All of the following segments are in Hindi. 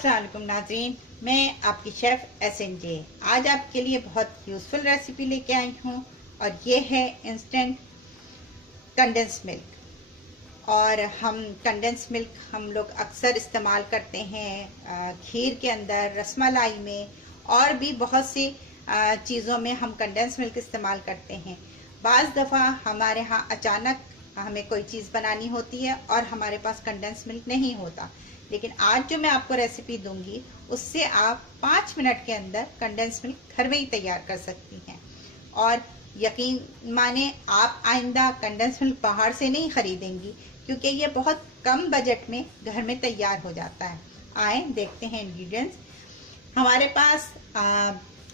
अस्सलाम वालेकुम नाज़रीन, मैं आपकी शेफ़ SNJ आज आपके लिए बहुत यूज़फुल रेसिपी लेके आई हूँ और ये है इंस्टेंट कंडेंस मिल्क। और हम कंडेंस मिल्क हम लोग अक्सर इस्तेमाल करते हैं खीर के अंदर, रसमलाई में और भी बहुत सी चीज़ों में हम कंडेंस मिल्क इस्तेमाल करते हैं। बाज़ दफ़ा हमारे यहाँ अचानक हमें कोई चीज़ बनानी होती है और हमारे पास कंडेंस मिल्क नहीं होता, लेकिन आज जो मैं आपको रेसिपी दूंगी उससे आप 5 मिनट के अंदर कंडेंस मिल्क घर में ही तैयार कर सकती हैं। और यकीन माने आप आइंदा कंडेंस मिल्क बाहर से नहीं खरीदेंगी, क्योंकि ये बहुत कम बजट में घर में तैयार हो जाता है। आए देखते हैं इंग्रेडिएंट्स। हमारे पास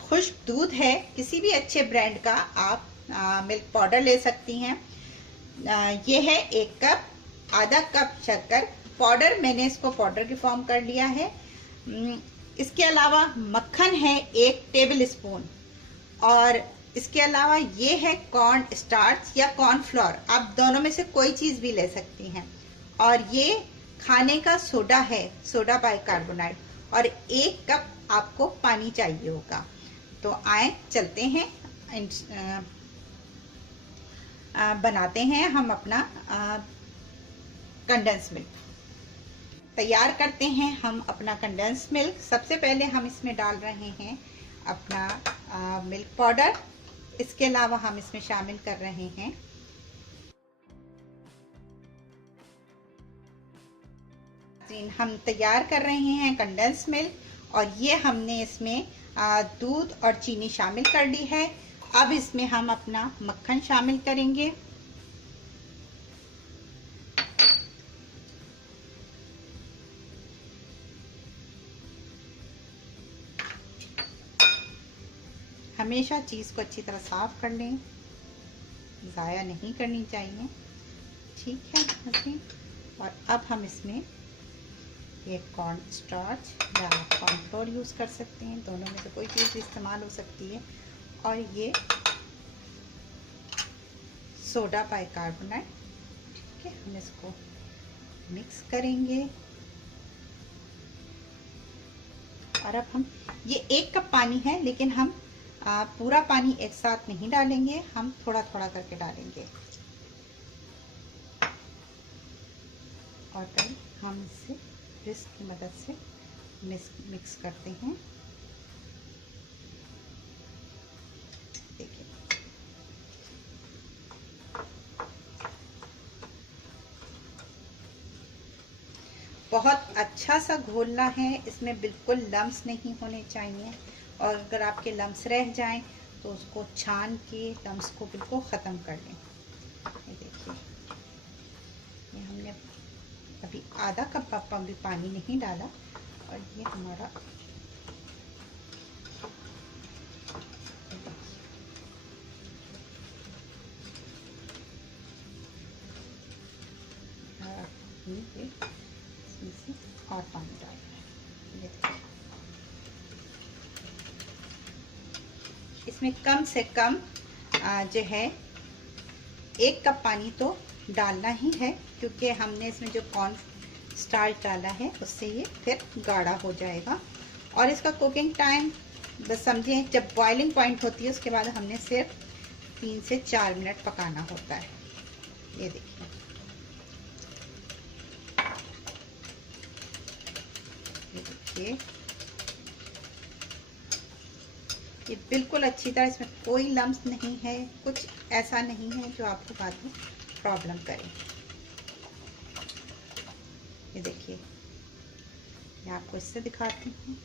खुश्क दूध है, किसी भी अच्छे ब्रांड का आप मिल्क पाउडर ले सकती हैं। ये है 1 कप, आधा कप शक्कर पाउडर, मैंने इसको पाउडर की फॉर्म कर लिया है। इसके अलावा मक्खन है 1 टेबल स्पून, और इसके अलावा ये है कॉर्न स्टार्च या कॉर्न फ्लोर, आप दोनों में से कोई चीज़ भी ले सकती हैं। और ये खाने का सोडा है, सोडा बाइकार्बोनेट, और 1 कप आपको पानी चाहिए होगा। तो आए चलते हैं, बनाते हैं हम अपना कंडेंस मिल्क। तैयार करते हैं हम अपना कंडेंस मिल्क। सबसे पहले हम इसमें डाल रहे हैं अपना मिल्क पाउडर। इसके अलावा हम इसमें शामिल कर रहे हैं हम तैयार कर रहे हैं कंडेंस मिल्क, और ये हमने इसमें दूध और चीनी शामिल कर ली है। अब इसमें हम अपना मक्खन शामिल करेंगे। हमेशा चीज़ को अच्छी तरह साफ कर लें, ज़ाया नहीं करनी चाहिए, ठीक है। और अब हम इसमें ये कॉर्न स्टार्च या कॉर्न फ्लोर यूज़ कर सकते हैं, दोनों में से कोई चीज़ इस्तेमाल हो सकती है। और ये सोडा बाइकार्बोनेट, ठीक है, हम इसको मिक्स करेंगे। और अब हम ये 1 कप पानी है, लेकिन हम पूरा पानी एक साथ नहीं डालेंगे, हम थोड़ा थोड़ा करके डालेंगे। और फिर हम इसे विस्क की मदद से मिक्स करते हैं। देखिए, बहुत अच्छा सा घोलना है, इसमें बिल्कुल लम्स नहीं होने चाहिए, और अगर आपके लम्स रह जाएं तो उसको छान के लम्स को बिल्कुल ख़त्म कर लें। ये देखिए, ये हमने अभी आधा कप भी पानी नहीं डाला, और ये हमारा इसमें से और पानी डाल रहे हैं। इसमें कम से कम जो है 1 कप पानी तो डालना ही है, क्योंकि हमने इसमें जो कॉर्न स्टार्च डाला है उससे ये फिर गाढ़ा हो जाएगा। और इसका कुकिंग टाइम बस समझें, जब बॉइलिंग पॉइंट होती है उसके बाद हमने सिर्फ 3 से 4 मिनट पकाना होता है। ये देखिए, ये बिल्कुल अच्छी तरह, इसमें कोई लम्स नहीं है, कुछ ऐसा नहीं है जो आपको बाद में प्रॉब्लम करे। ये देखिए, मैं आपको इससे दिखाती हूँ।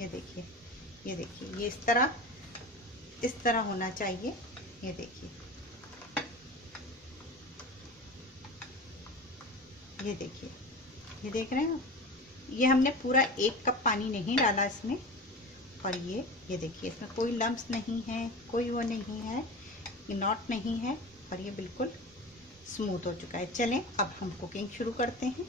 ये देखिए, ये देखिए, ये इस तरह होना चाहिए। ये देखिए, ये देखिए, ये देख रहे हैं, ये हमने पूरा 1 कप पानी नहीं डाला इसमें। और ये देखिए, इसमें कोई लम्स नहीं है, कोई वो नहीं है, ये नॉट नहीं है, और ये बिल्कुल स्मूथ हो चुका है। चलें अब हम कुकिंग शुरू करते हैं।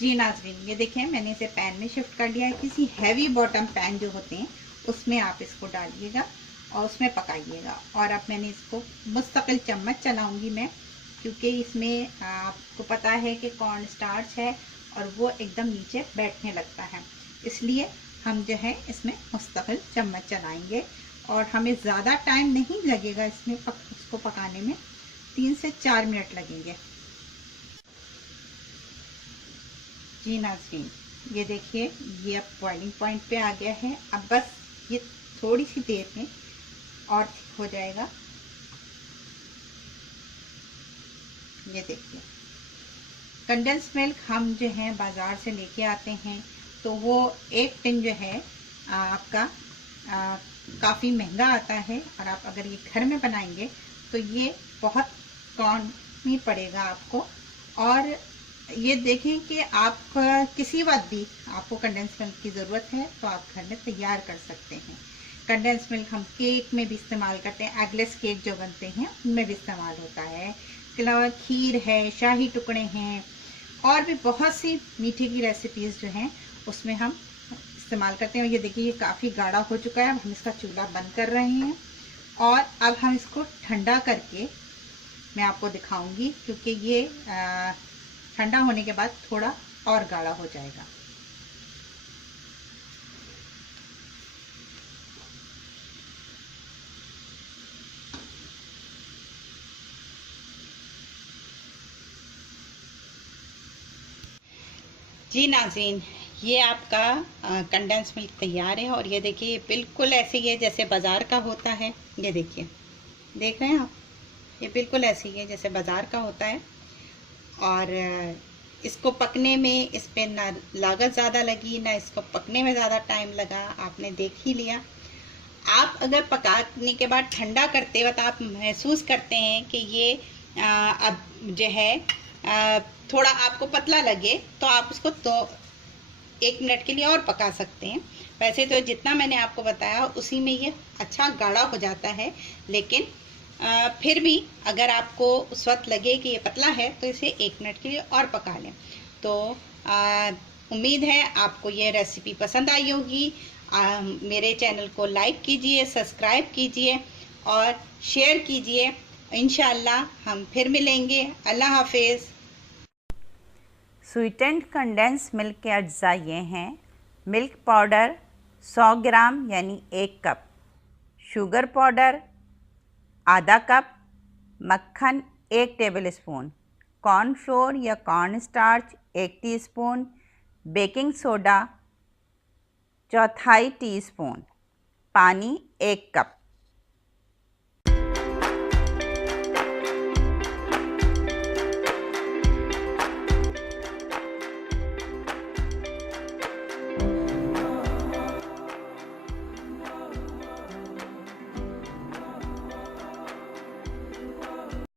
जी नाज़रीन, ये देखें, मैंने इसे पैन में शिफ्ट कर लिया है। किसी हैवी बॉटम पैन जो होते हैं उसमें आप इसको डालिएगा और उसमें पकाइएगा। और अब मैंने इसको मुस्तकिल चम्मच चलाऊंगी मैं, क्योंकि इसमें आपको पता है कि कॉर्न स्टार्च है और वो एकदम नीचे बैठने लगता है। इसलिए हम जो है इसमें मुस्तकिल चम्मच चलाएंगे और हमें ज़्यादा टाइम नहीं लगेगा इसमें इसको पकाने में, 3 से 4 मिनट लगेंगे। जी नाज़रीन, ये देखिए ये अब बॉइलिंग पॉइंट पे आ गया है। अब बस ये थोड़ी सी देर में और ठीक हो जाएगा। ये देखिए कंडेंस मिल्क हम जो है बाज़ार से लेके आते हैं, तो वो एक टिन जो है आपका काफ़ी महंगा आता है, और आप अगर ये घर में बनाएंगे तो ये बहुत कम ही पड़ेगा आपको। और ये देखें कि आप किसी वक्त भी आपको कंडेंस मिल्क की ज़रूरत है तो आप घर में तैयार कर सकते हैं। कंडेंस मिल्क हम केक में भी इस्तेमाल करते हैं, एगलेस केक जो बनते हैं उनमें भी इस्तेमाल होता है। इसके अलावा खीर है, शाही टुकड़े हैं, और भी बहुत सी मीठे की रेसिपीज़ जो हैं उसमें हम इस्तेमाल करते हैं। ये देखिए ये काफ़ी गाढ़ा हो चुका है। अब हम इसका चूल्हा बंद कर रहे हैं और अब हम इसको ठंडा करके मैं आपको दिखाऊंगी, क्योंकि ये ठंडा होने के बाद थोड़ा और गाढ़ा हो जाएगा। जी नाज़रीन, ये आपका कंडेंस मिल्क तैयार है और ये देखिए ये बिल्कुल ऐसे ही है जैसे बाज़ार का होता है। ये देखिए, देख रहे हैं आप, ये बिल्कुल ऐसे ही है जैसे बाज़ार का होता है। और इसको पकने में इस पे ना लागत ज़्यादा लगी, ना इसको पकने में ज़्यादा टाइम लगा, आपने देख ही लिया। आप अगर पकाने के बाद ठंडा करते वक्त आप महसूस करते हैं कि ये अब जो है थोड़ा आपको पतला लगे, तो आप उसको 1 मिनट के लिए और पका सकते हैं। वैसे तो जितना मैंने आपको बताया उसी में ये अच्छा गाढ़ा हो जाता है, लेकिन फिर भी अगर आपको उस वक्त लगे कि ये पतला है तो इसे 1 मिनट के लिए और पका लें। तो उम्मीद है आपको ये रेसिपी पसंद आई होगी। मेरे चैनल को लाइक कीजिए, सब्सक्राइब कीजिए और शेयर कीजिए। इंशाअल्लाह हम फिर मिलेंगे। अल्लाह हाफिज़। स्वीटेंड कंडेंस मिल्क के अज्जा ये हैं: मिल्क पाउडर 100 ग्राम यानी 1 कप, शुगर पाउडर आधा कप, मक्खन 1 टेबल स्पून, कॉर्नफ्लोर या corn starch 1 teaspoon, baking soda 1/4 teaspoon, पानी 1 कप।